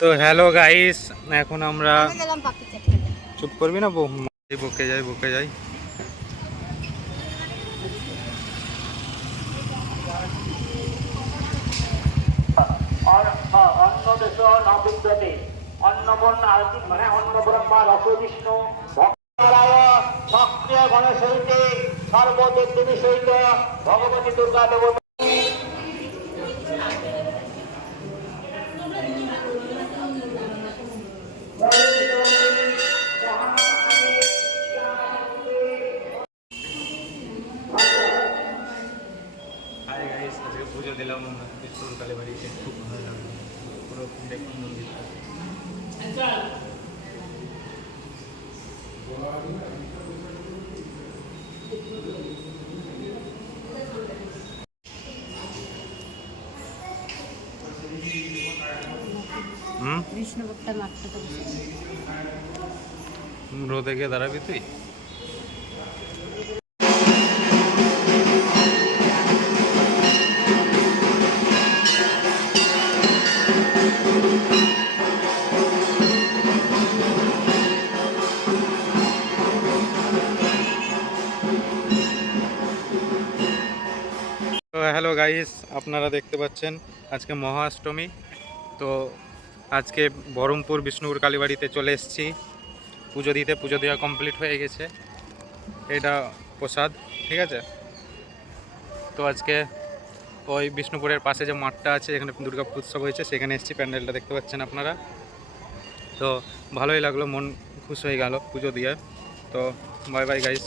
তো hello guys, এখন আমরা চুপ করবি না, বকে যাই। অন্ন দেশ নবিদ্যতে অন্নবন আর্থিক মানে অন্ন ব্রহ্মা রস বিষ্ণু ভক্তরায় সক্রিয় গণেশ হইতে সর্বদেব দেবী সহিত ভগবতী দুর্গা দেবতা। হাই গাইস, আজকে পুজো দিলাম বিষ্ণুর কালীবাড়িতে, খুব ভালো লাগলো। পুরো দেখুন মন্দিরটা। বিষ্ণু ভক্তার মাত্রাটা রোদে গিয়ে দাঁড়াবি তুই? তো হ্যালো গাইস, আপনারা দেখতে পাচ্ছেন আজকে মহাষ্টমী। তো আজকে বহরমপুর বিষ্ণুপুর কালীবাড়িতে চলে এসেছি পুজো দিতে। পুজো দেওয়া কমপ্লিট হয়ে গেছে, এটা প্রসাদ, ঠিক আছে। তো আজকে ওই বিষ্ণুপুরের পাশে যে মাঠটা আছে, এখানে দুর্গা উৎসব হয়েছে, সেখানে এসেছি। প্যান্ডেলটা দেখতে পাচ্ছেন আপনারা। তো ভালোই লাগলো, মন খুশ হয়ে গেল পুজো দিয়ে। তো বাই বাই গাইস।